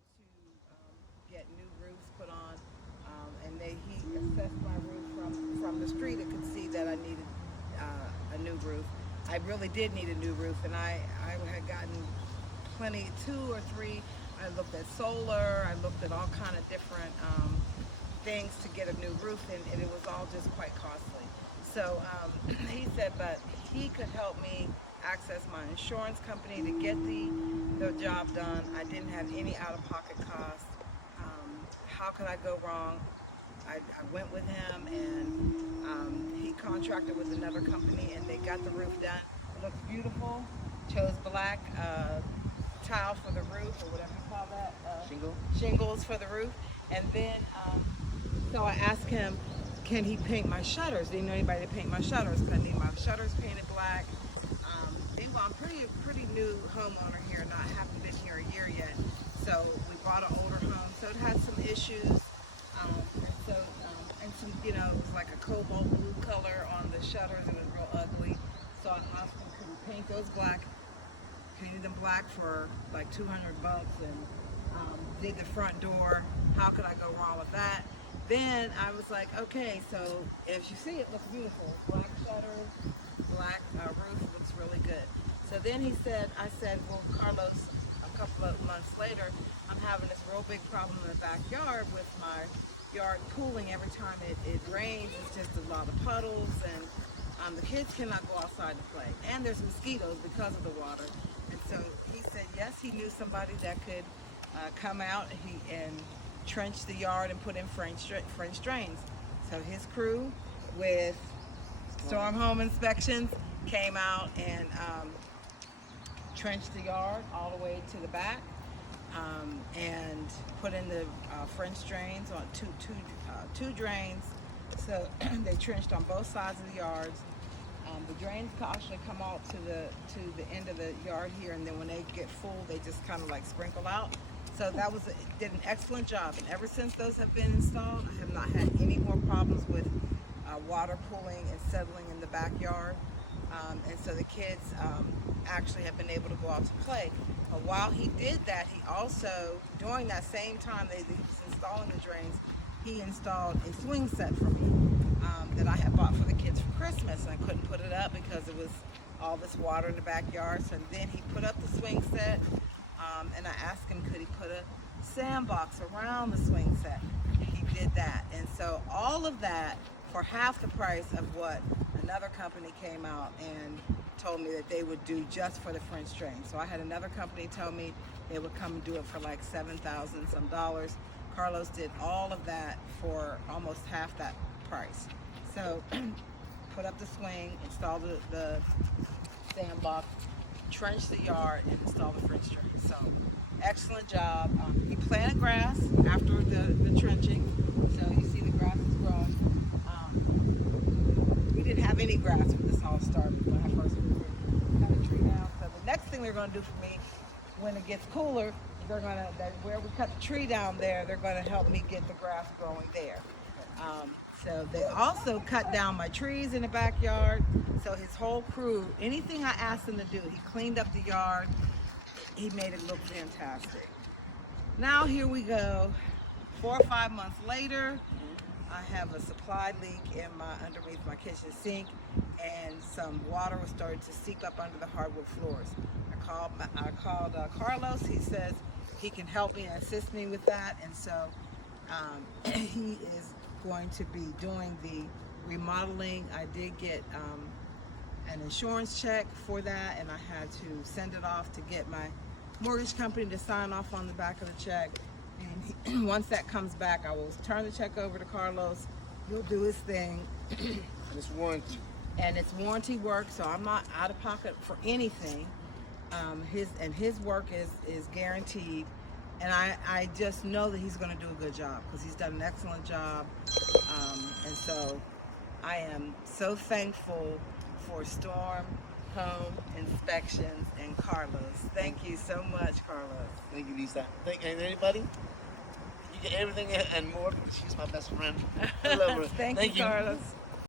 to get new roofs put on, and he assessed my roof from the street and could see that I needed a new roof. I really did need a new roof, and I had gotten plenty, two or three. I looked at solar. I looked at all kind of different things to get a new roof, and it was all just quite costly. So he said, but he could help me access my insurance company to get the job done. I didn't have any out-of-pocket costs. How could I go wrong? I went with him, and he contracted with another company, and they got the roof done. It looks beautiful. Chose black tile for the roof, or whatever you call that. Shingles for the roof. And then, so I asked him, can he paint my shutters? Do you know anybody to paint my shutters? Because I need my shutters painted black. Well, I'm pretty new homeowner here, haven't been here a year yet. So we bought an older home, so it had some issues. And some, it was like a cobalt blue color on the shutters. It was real ugly. So I asked him, could we paint those black? Painted them black for like $200, and did the front door. How could I go wrong with that? Then I was like, okay, so as you see, it looks beautiful. Black shutters, black roof, looks really good. So then I said, well, Carlos, a couple of months later, I'm having this real big problem in the backyard with my yard pooling. Every time it rains, it's just a lot of puddles, and the kids cannot go outside to play. And there's mosquitoes because of the water. And so he said, yes, he knew somebody that could come out and trench the yard and put in French drains. So his crew with Storm Home Inspections came out and trenched the yard all the way to the back, and put in the French drains on two drains. So they trenched on both sides of the yards. The drains actually come out to the end of the yard here, and then when they get full, they just kind of like sprinkle out. So did an excellent job, and ever since those have been installed, I have not had any more problems with water pooling and settling in the backyard. And so the kids actually have been able to go out to play. But while he did that, he also, during that same time that he was installing the drains, he installed a swing set for me that I had bought for the kids for Christmas, and I couldn't put it up because it was all this water in the backyard. So then he put up the swing set, and I asked him, could he put a sandbox around the swing set? He did that. And so all of that for half the price of what another company came out and told me that they would do just for the French drain. So I had another company tell me they would come and do it for like $7,000 some dollars. Carlos did all of that for almost half that price. So put up the swing, installed the sandbox, trenched the yard, and installed the French drain. So excellent job. He planted grass after the trenching, so you see the grass is growing. We didn't have any grass when this all started when I first moved in. Cut a tree down. So the next thing they're going to do for me when it gets cooler, where we cut the tree down there, they're going to help me get the grass growing there. So they also cut down my trees in the backyard. So his whole crew, anything I asked him to do, he cleaned up the yard. He made it look fantastic. Now here we go. 4 or 5 months later, I have a supply leak underneath my kitchen sink, and some water was starting to seep up under the hardwood floors. I called Carlos. He says he can help me and assist me with that, and so he is going to be doing the remodeling. I did get an insurance check for that, and I had to send it off to get my mortgage company to sign off on the back of the check. And once that comes back, I will turn the check over to Carlos. He'll do his thing. And it's warranty. And it's warranty work, so I'm not out of pocket for anything. His work is guaranteed. And I just know that he's going to do a good job because he's done an excellent job. And so I am so thankful for Storm Home Inspections and Carlos. Thank you so much, Carlos. Thank you, Lisa. Thank you, anybody. You get everything and more because she's my best friend. I love her. Thank you, Carlos.